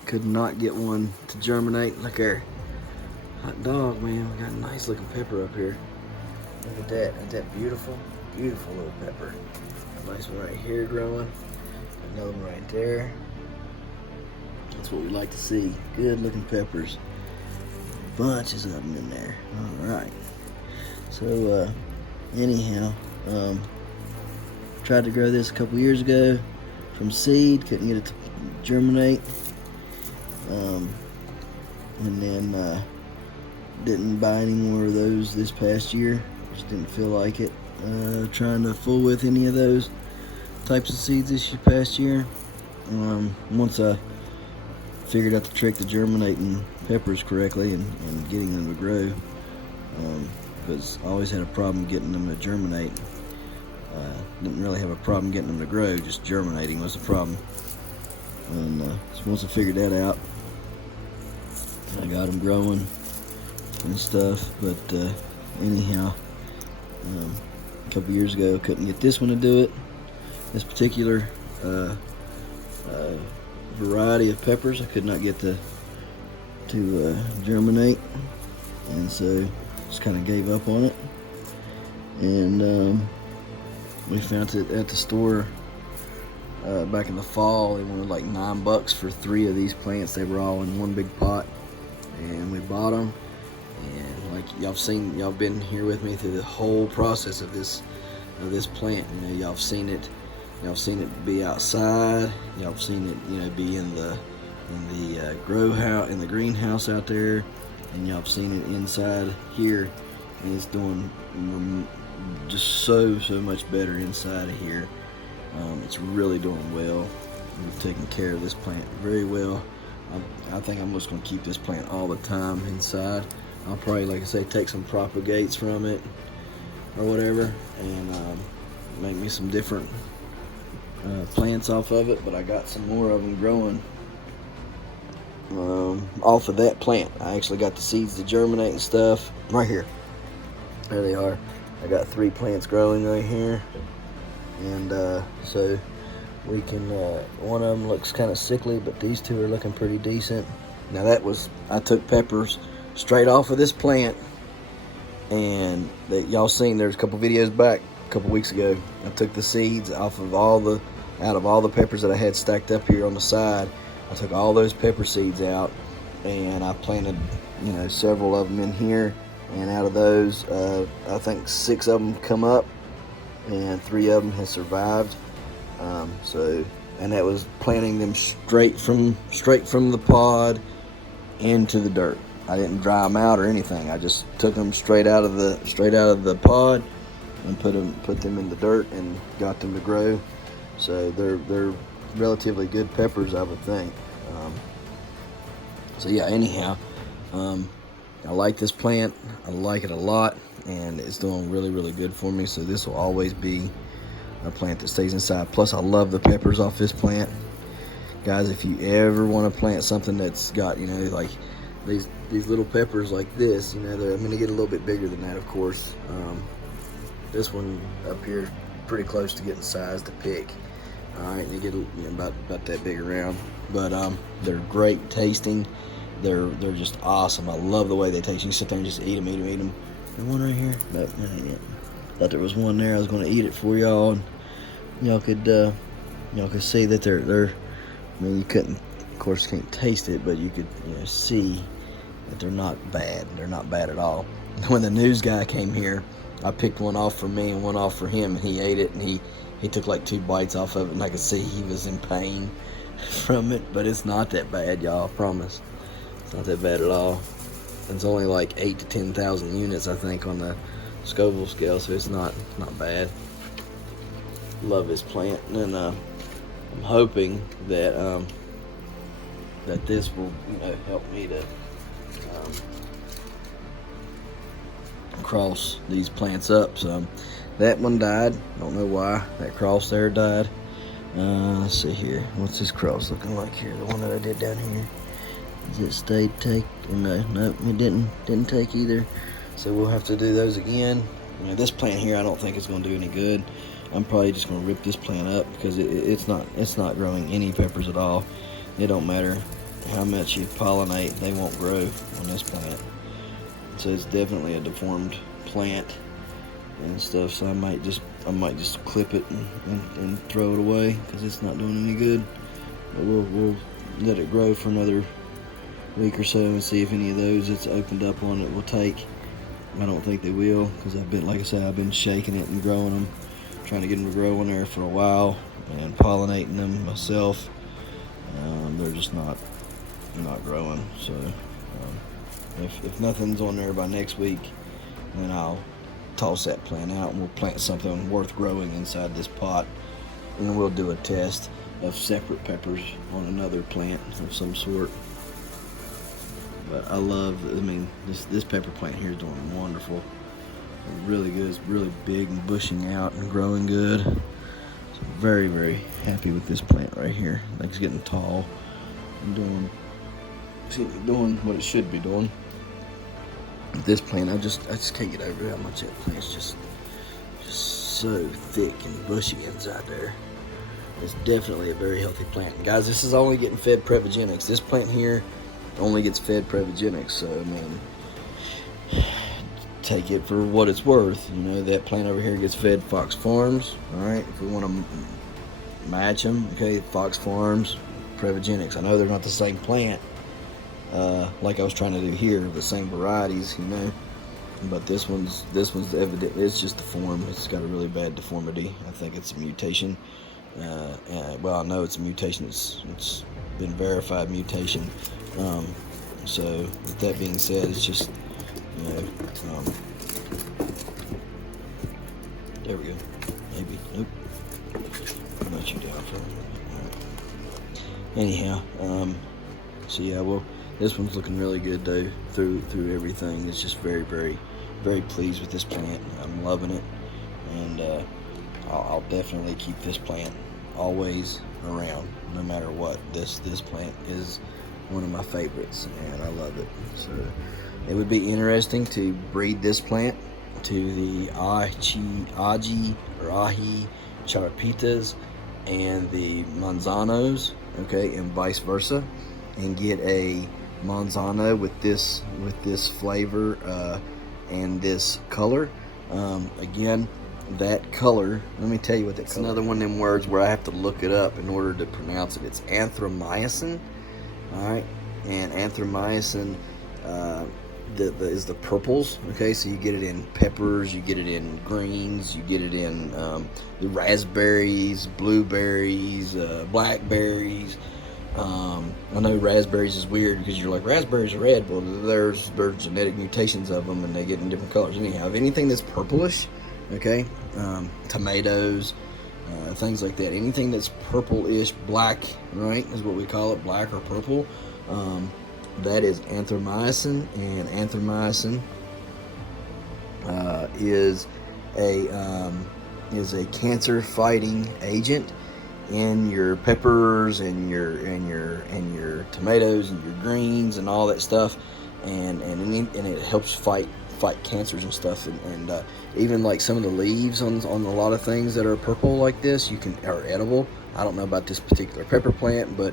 Could not get one to germinate. Look there. Hot dog, man. We got a nice looking pepper up here. Look at that. Isn't that beautiful? Beautiful little pepper. A nice one right here growing. Another one right there. That's what we like to see. Good looking peppers. Bunches of them in there. Alright. So, anyhow, tried to grow this a couple years ago from seed. Couldn't get it to germinate. And then didn't buy any more of those this past year. Just didn't feel like it. Trying to fool with any of those types of seeds this past year. Once I figured out the trick to germinating peppers correctly and getting them to grow, because I always had a problem getting them to germinate. Didn't really have a problem getting them to grow, just germinating was the problem. And so once I figured that out, I got them growing and stuff. But anyhow, a couple years ago. Couldn't get this one to do it. This particular variety of peppers, I could not get to germinate, and so just kind of gave up on it. And we found it at the store back in the fall. They wanted like $9 for 3 of these plants. They were all in one big pot, and we bought them. And like y'all been here with me through the whole process of this plant. You know, y'all seen it be outside. Y'all seen it, you know, be in the grow house, in the greenhouse out there, and y'all seen it inside here. And it's doing just so much better inside of here. It's really doing well. We've taken care of this plant very well. I think I'm just going to keep this plant all the time inside. I'll probably, like I say, take some propagates from it or whatever, and make me some different plants off of it. But I got some more of them growing off of that plant. I actually got the seeds to germinate and stuff right here. There they are. I got 3 plants growing right here, and so we can, one of them looks kind of sickly, but these 2 are looking pretty decent. Now I took peppers straight off of this plant, and that y'all seen, there's a couple videos back a couple weeks ago. I took the seeds off of all the peppers that I had stacked up here on the side. I took all those pepper seeds out, and I planted, you know, several of them in here. And out of those, I think 6 of them come up, and 3 of them has survived. And that was planting them straight from the pod into the dirt. I didn't dry them out or anything. I just took them straight out of the pod and put them in the dirt and got them to grow. So they're relatively good peppers, I would think. So yeah, anyhow, I like this plant. I like it a lot, and it's doing really good for me. So this will always be a plant that stays inside. Plus, I love the peppers off this plant. Guys, if you ever want to plant something that's got, you know, like these little peppers like this, you know, I'm going to get a little bit bigger than that, of course. This one up here is pretty close to getting size to pick. All right, you get, you know, about that big around, but they're great tasting. They're just awesome. I love the way they taste. You can sit there and just eat them. There's one right here. Nope, that ain't it. Thought there was one there. I was going to eat it for y'all, and y'all could see that they're. I mean, you couldn't, of course, can't taste it, but you could, you know, see that they're not bad. They're not bad at all. When the news guy came here, I picked one off for me and one off for him, and he ate it, and he took like 2 bites off of it, and I could see he was in pain from it. But it's not that bad, y'all. I promise. It's not that bad at all. It's only like 8,000 to 10,000 units, I think, on the Scoville scale, so it's not bad. Love this plant, and I'm hoping that that this will, you know, help me to cross these plants up. So that one died. Don't know why that cross there died. Let's see here. What's this cross looking like here? The one that I did down here. Does it take? No, it didn't take either. So we'll have to do those again. You know, this plant here, I don't think it's going to do any good. I'm probably just going to rip this plant up because it's not growing any peppers at all. It don't matter how much you pollinate, they won't grow on this plant. So it's definitely a deformed plant and stuff. So I might just clip it and throw it away because it's not doing any good. But we'll let it grow for another week or so and see if any of those that's opened up on it will take. I don't think they will, because I've been shaking it and growing them, trying to get them to grow in there for a while and pollinating them myself. They're just not growing. So if nothing's on there by next week, then I'll toss that plant out and we'll plant something worth growing inside this pot, and then we'll do a test of separate peppers on another plant of some sort. But I mean, this pepper plant here is doing wonderful. It's really good. It's really big and bushing out and growing good. So I'm very, very happy with this plant right here. I think it's getting tall and doing what it should be doing. With this plant, I just can't get over how much that plant's just just so thick and bushy inside there. It's definitely a very healthy plant. And guys, this is only getting fed Prevogenics. This plant here only gets fed Prevogenics. So, I mean, take it for what it's worth. You know, that plant over here gets fed Fox Farms. All right, if we want to match them, okay, Fox Farms, Prevogenics. I know they're not the same plant, like I was trying to do here, the same varieties, you know. But this one's evident. It's just the form. It's got a really bad deformity. I think it's a mutation. Well, I know it's a mutation. It's been verified mutation. So with that being said, it's just, you know, there we go. Maybe. Nope. I'll let you down for a minute. All right. Anyhow, so yeah, well, this one's looking really good though through everything. It's just very, very, very pleased with this plant. I'm loving it, and I'll definitely keep this plant always around, no matter what. This plant is one of my favorites, and I love it. So it would be interesting to breed this plant to the Aji charapitas and the manzanos, okay, and vice versa, and get a manzano with this flavor and this color. Again, that color, let me tell you what that color. It's another one of them words where I have to look it up in order to pronounce it. It's anthromycin. All right, and anthromycin is the purples. Okay, so you get it in peppers, you get it in greens, you get it in the raspberries, blueberries, blackberries. I know raspberries is weird because you're like, raspberries are red. Well, there's genetic mutations of them, and they get in different colors. Anyhow, anything that's purplish, okay, tomatoes, things like that. Anything that's purple-ish, black, right, is what we call it, black or purple. That is anthromycin, and anthromycin is a cancer-fighting agent in your peppers and your tomatoes and your greens and all that stuff, and it helps fight cancers and stuff, and even like some of the leaves on a lot of things that are purple like this are edible. I don't know about this particular pepper plant, but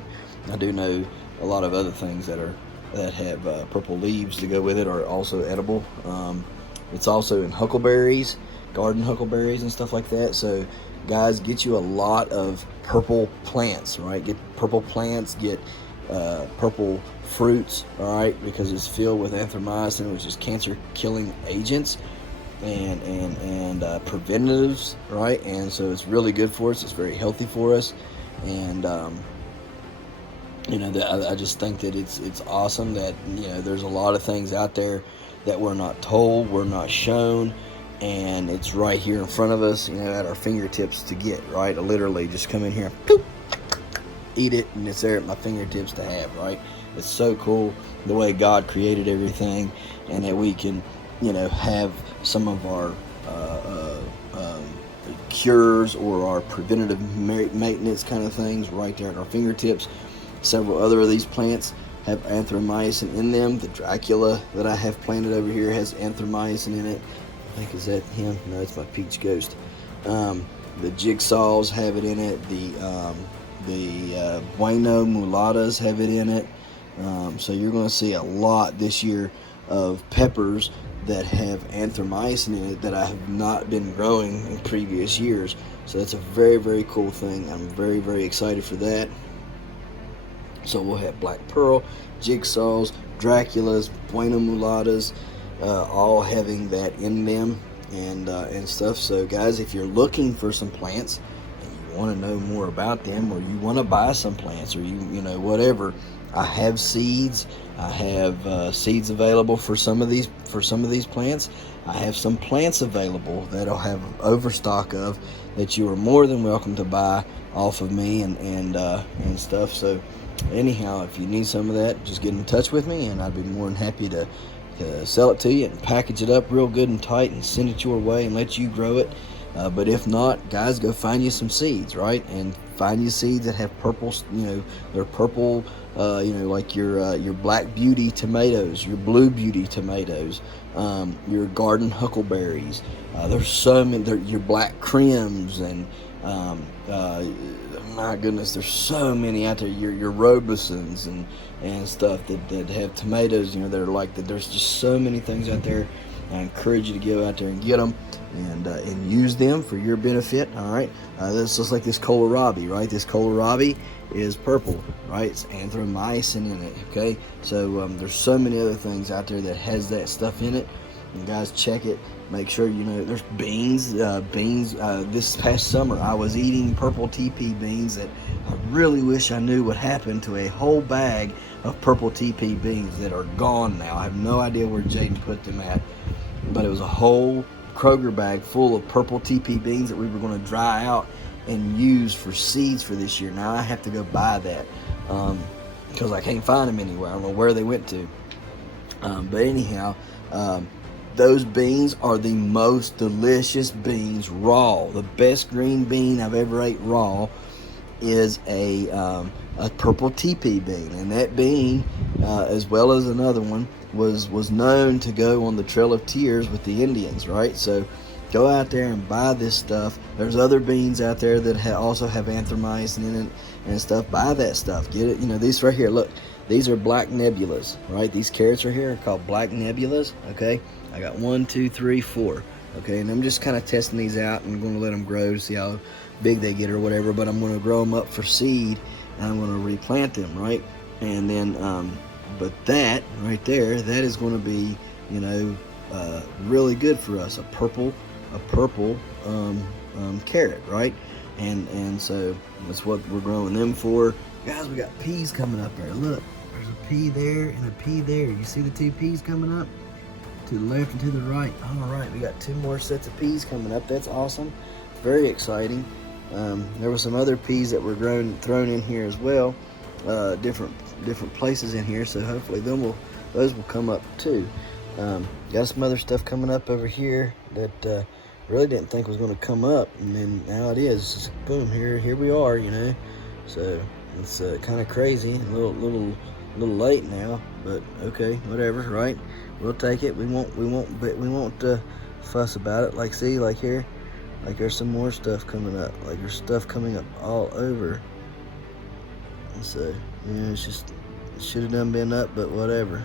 I do know a lot of other things that have purple leaves to go with it are also edible. It's also in huckleberries, garden huckleberries and stuff like that. So guys, get you a lot of purple plants, right? Get purple plants, get purple fruits, all right, because it's filled with anthromycin, which is cancer killing agents and preventatives, right? And so it's really good for us. It's very healthy for us, and you know, I just think that it's awesome that, you know, there's a lot of things out there that we're not told, we're not shown, and it's right here in front of us, you know, at our fingertips to get, right? I literally just come in here, poop, eat it, and it's there at my fingertips to have, right? It's so cool the way God created everything, and that we can, you know, have some of our cures or our preventative maintenance kind of things right there at our fingertips. Several other of these plants have anthromycin in them. The Dracula that I have planted over here has anthromycin in it. I think, is that him? No, it's my peach ghost. The jigsaws have it in it. The bueno mulatas have it in it. So you're going to see a lot this year of peppers that have anthromycin in it that I have not been growing in previous years. So that's a very, very cool thing. I'm very, very excited for that. So we'll have black pearl, jigsaws, Draculas, bueno mulatas, all having that in them and stuff. So guys, if you're looking for some plants and you want to know more about them, or you want to buy some plants, or you know, whatever, I have seeds. I have seeds available for some of these plants. I have some plants available that I'll have overstock of that you are more than welcome to buy off of me and stuff. So anyhow, if you need some of that, just get in touch with me, and I'd be more than happy to sell it to you and package it up real good and tight and send it your way and let you grow it But if not, guys, go find you some seeds, right? And find you seeds that have purple, they're purple, like your black beauty tomatoes, your blue beauty tomatoes, your garden huckleberries. There's so many, your black crims, and my goodness, there's so many out there. Your Robusons and stuff that have tomatoes, that are like that. There's just so many things out there. I encourage you to go out there and get them and use them for your benefit. All right, this is like this kohlrabi, right? This kohlrabi is purple, right? It's anthocyanin in it. Okay, so there's so many other things out there that has that stuff in it. And guys, check it. Make sure there's beans. This past summer, I was eating purple TP beans that I really wish I knew what happened to a whole bag of purple TP beans that are gone now. I have no idea where Jaden put them at, but it was a whole Kroger bag full of purple TP beans that we were going to dry out and use for seeds for this year. Now I have to go buy that because I can't find them anywhere. I don't know where they went to. But anyhow, those beans are the most delicious beans raw. The best green bean I've ever ate raw is a purple TP bean, and that bean, as well as another one, was known to go on the Trail of Tears with the Indians, right? So go out there and buy this stuff. There's other beans out there that also have anthocyanins in it and stuff. Buy that stuff. Get it. These right here. Look, these are black nebulas, right? These carrots right here are called black nebulas. Okay, I got 1, 2, 3, 4. Okay, and I'm just kind of testing these out. I'm going to let them grow to see how big they get or whatever. But I'm going to grow them up for seed, and I'm going to replant them, right? And then, but that right there, that is going to be, really good for us. A purple carrot, right? And so that's what we're growing them for. Guys, we got peas coming up there. Look, there's a pea there and a pea there. You see the two peas coming up? To the left and to the right. All right, we got 2 more sets of peas coming up. That's awesome. Very exciting. There were some other peas that were thrown in here as well. Different places in here. So hopefully those will come up too. Got some other stuff coming up over here that really didn't think was going to come up, and then now it is. Just boom, here we are. So it's kind of crazy, a little late now, but okay, whatever, right? We'll take it. We won't fuss about it. Like, see, like here, like there's some more stuff coming up. Like there's stuff coming up all over. So it's just, it should have done been up, but whatever.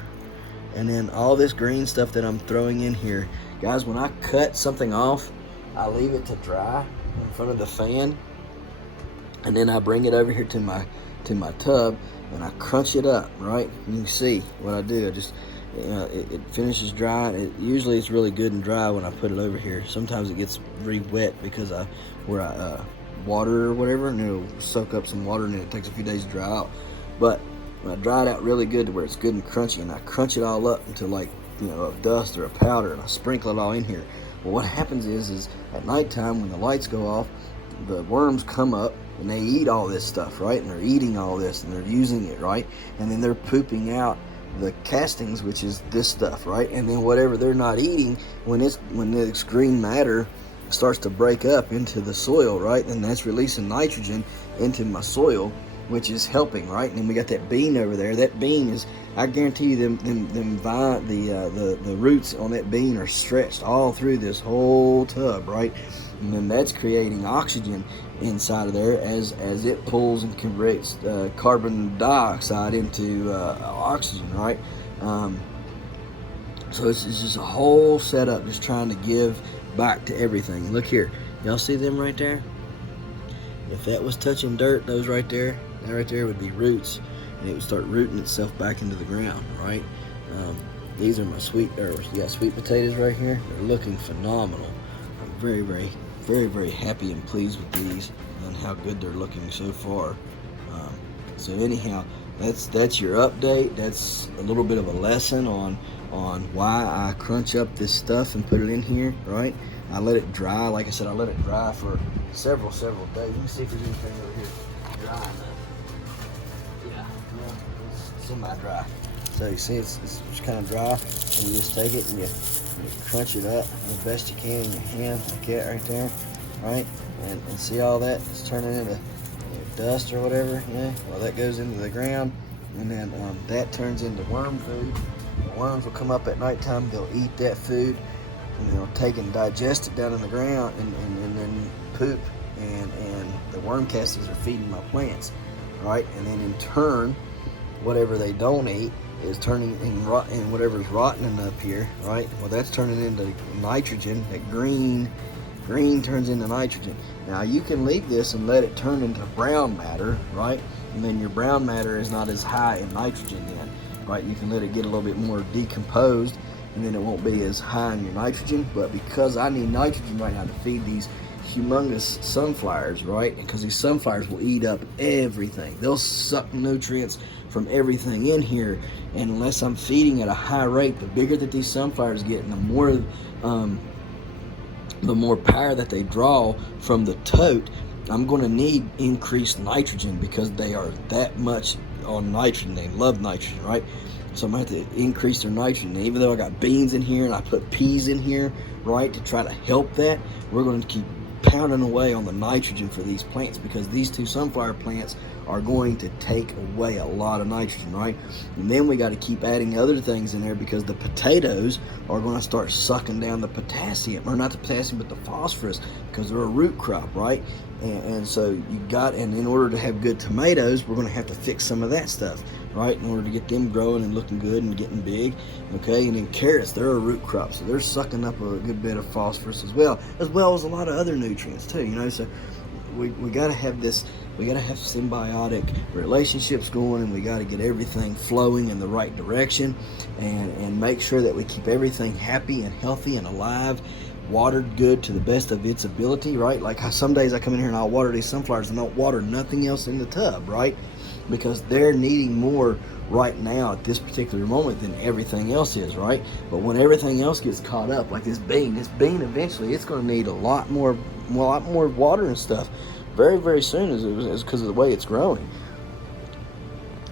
And then all this green stuff that I'm throwing in here, guys, when I cut something off, I leave it to dry in front of the fan, and then I bring it over here to my tub and I crunch it up, right? You can see what I do. I just it finishes dry. Usually it's really good and dry when I put it over here. Sometimes it gets really wet because I water or whatever, and it'll soak up some water, and then it takes a few days to dry out. But when I dry it out really good to where it's good and crunchy, and I crunch it all up into like a dust or a powder, and I sprinkle it all in here. Well, what happens is at nighttime when the lights go off, the worms come up and they eat all this stuff, right? And they're eating all this and they're using it, right? And then they're pooping out the castings, which is this stuff, right? And then whatever they're not eating, when this green matter starts to break up into the soil, right? And that's releasing nitrogen into my soil, which is helping, right? And then we got that bean over there. That bean is, I guarantee you, the roots on that bean are stretched all through this whole tub, right? And then that's creating oxygen inside of there as it pulls and converts carbon dioxide into oxygen, right? So it's just a whole setup, just trying to give back to everything. Look here, y'all see them right there? If that was touching dirt, those right there, that right there would be roots, and it would start rooting itself back into the ground, right? These are my sweet herbs. You got sweet potatoes right here. They're looking phenomenal. I'm very, very, very, very happy and pleased with these and how good they're looking so far. So anyhow, that's your update. That's a little bit of a lesson on why I crunch up this stuff and put it in here, right? I let it dry. Like I said, I let it dry for several days. Let me see if there's anything over here dry enough. Yeah, it's semi-dry. So you see, it's just kind of dry, and you just take it and you crunch it up as best you can in your hand, like that right there. right? And see all that? It's turning into dust or whatever, well, that goes into the ground, and then that turns into worm food. The worms will come up at nighttime, they'll eat that food, and they'll take and digest it down in the ground, and then poop, and the worm castings are feeding my plants, right? And then in turn, whatever they don't eat is turning in whatever's rotting up here, right? Well, that's turning into nitrogen. That green turns into nitrogen. Now you can leave this and let it turn into brown matter, right? And then your brown matter is not as high in nitrogen then, right? You can let it get a little bit more decomposed, and then it won't be as high in your nitrogen. But because I need nitrogen right now to feed these humongous sunflowers, right? Because these sunflowers will eat up everything. They'll suck nutrients from everything in here, and unless I'm feeding at a high rate, the bigger that these sunflowers get, and the more power that they draw from the tote, I'm going to need increased nitrogen, because they are that much on nitrogen. They love nitrogen, right? So I'm going to have to increase their nitrogen. And even though I got beans in here and I put peas in here, right, to try to help that, we're going to keep pounding away on the nitrogen for these plants, because these two sunflower plants are going to take away a lot of nitrogen, right? And then we got to keep adding other things in there, because the potatoes are going to start sucking down the potassium, or not the potassium, but the phosphorus, because they're a root crop, right? And so and in order to have good tomatoes, we're going to have to fix some of that stuff, right, in order to get them growing and looking good and getting big, okay? And then carrots, they're a root crop, so they're sucking up a good bit of phosphorus as well as a lot of other nutrients too, so we got to have this, we got to have symbiotic relationships going, and we got to get everything flowing in the right direction, and make sure that we keep everything happy and healthy and alive, watered good to the best of its ability, right? Like some days I come in here and I'll water these sunflowers and don't water nothing else in the tub, right? Because they're needing more right now at this particular moment than everything else is, right? But when everything else gets caught up, like this bean eventually, it's going to need a lot more water and stuff very, very soon, is because of the way it's growing.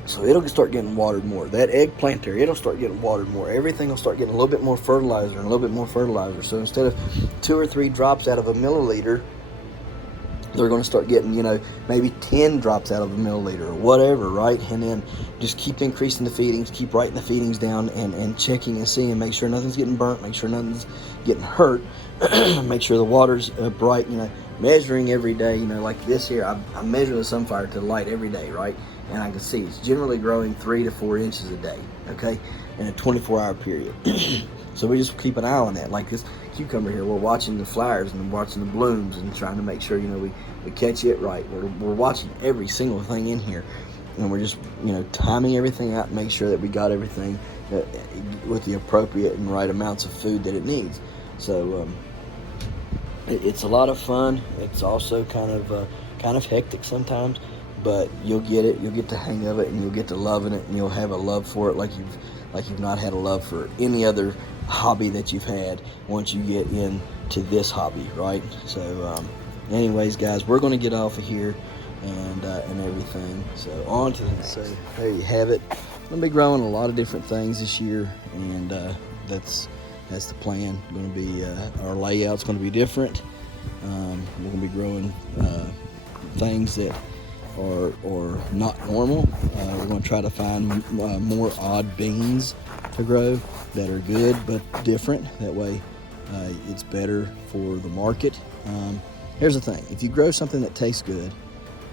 So it'll start getting watered more. That eggplant there, it'll start getting watered more. Everything will start getting a little bit more fertilizer and a little bit more fertilizer. So instead of 2 or 3 drops out of a milliliter, they're going to start getting, maybe 10 drops out of a milliliter or whatever, right? And then just keep increasing the feedings, keep writing the feedings down, and checking and seeing, make sure nothing's getting burnt, make sure nothing's getting hurt, make sure the water's bright, measuring every day, like this here, I measure the sunflower to the light every day, right? And I can see it's generally growing 3 to 4 inches a day, okay, in a 24-hour period. So we just keep an eye on that. Like this cucumber here, we're watching the flowers and watching the blooms and trying to make sure, we catch it right. We're watching every single thing in here, and we're just, timing everything out and make sure that we got everything with the appropriate and right amounts of food that it needs. So it's a lot of fun. It's also kind of hectic sometimes, but you'll get it. You'll get the hang of it, and you'll get to loving it, and you'll have a love for it like you've not had a love for any other hobby that you've had once you get into this hobby, right? So anyways, guys, we're going to get off of here and everything. So on to the next. So there you have it. I'm going to be growing a lot of different things this year, and that's the plan. Going to be our layout's going to be different. We're going to be growing things that are not normal. We're going to try to find more odd beans to grow that are good but different. That way it's better for the market. Here's the thing: if you grow something that tastes good,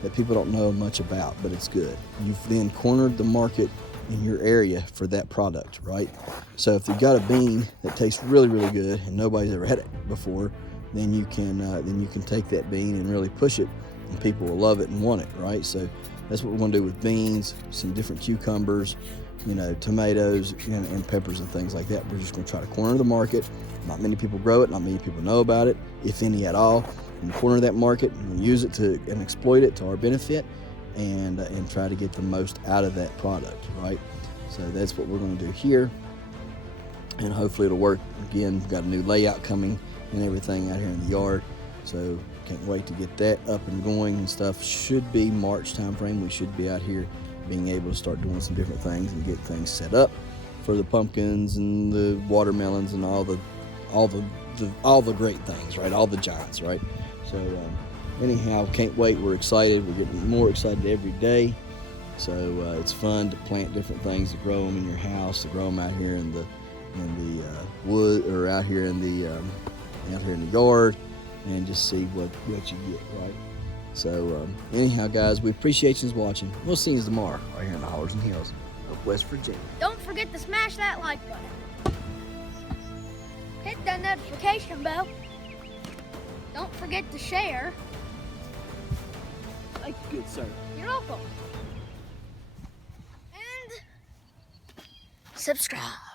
that people don't know much about, but it's good, you've then cornered the market in your area for that product, right? So if you've got a bean that tastes really, really good and nobody's ever had it before, then you can take that bean and really push it, and people will love it and want it, right? So that's what we're going to do with beans, some different cucumbers, tomatoes, and peppers and things like that. We're just going to try to corner the market. Not many people grow it, not many people know about it, if any at all. And corner that market and use it and exploit it to our benefit, and try to get the most out of that product, right? So that's what we're going to do here, and hopefully it'll work. Again, we've got a new layout coming and everything out here in the yard, so can't wait to get that up and going and stuff. Should be March time frame. We should be out here being able to start doing some different things and get things set up for the pumpkins and the watermelons and all the great things, right? All the giants, right? So anyhow, can't wait. We're excited. We're getting more excited every day. So it's fun to plant different things, to grow them in your house, to grow them out here in the wood, or out here in the yard, and just see what you get, right? So anyhow, guys, we appreciate you watching. We'll see you tomorrow right here in the Hollers and Hills of West Virginia. Don't forget to smash that like button. Hit that notification bell. Don't forget to share. Thank you, good sir. You're welcome. And subscribe.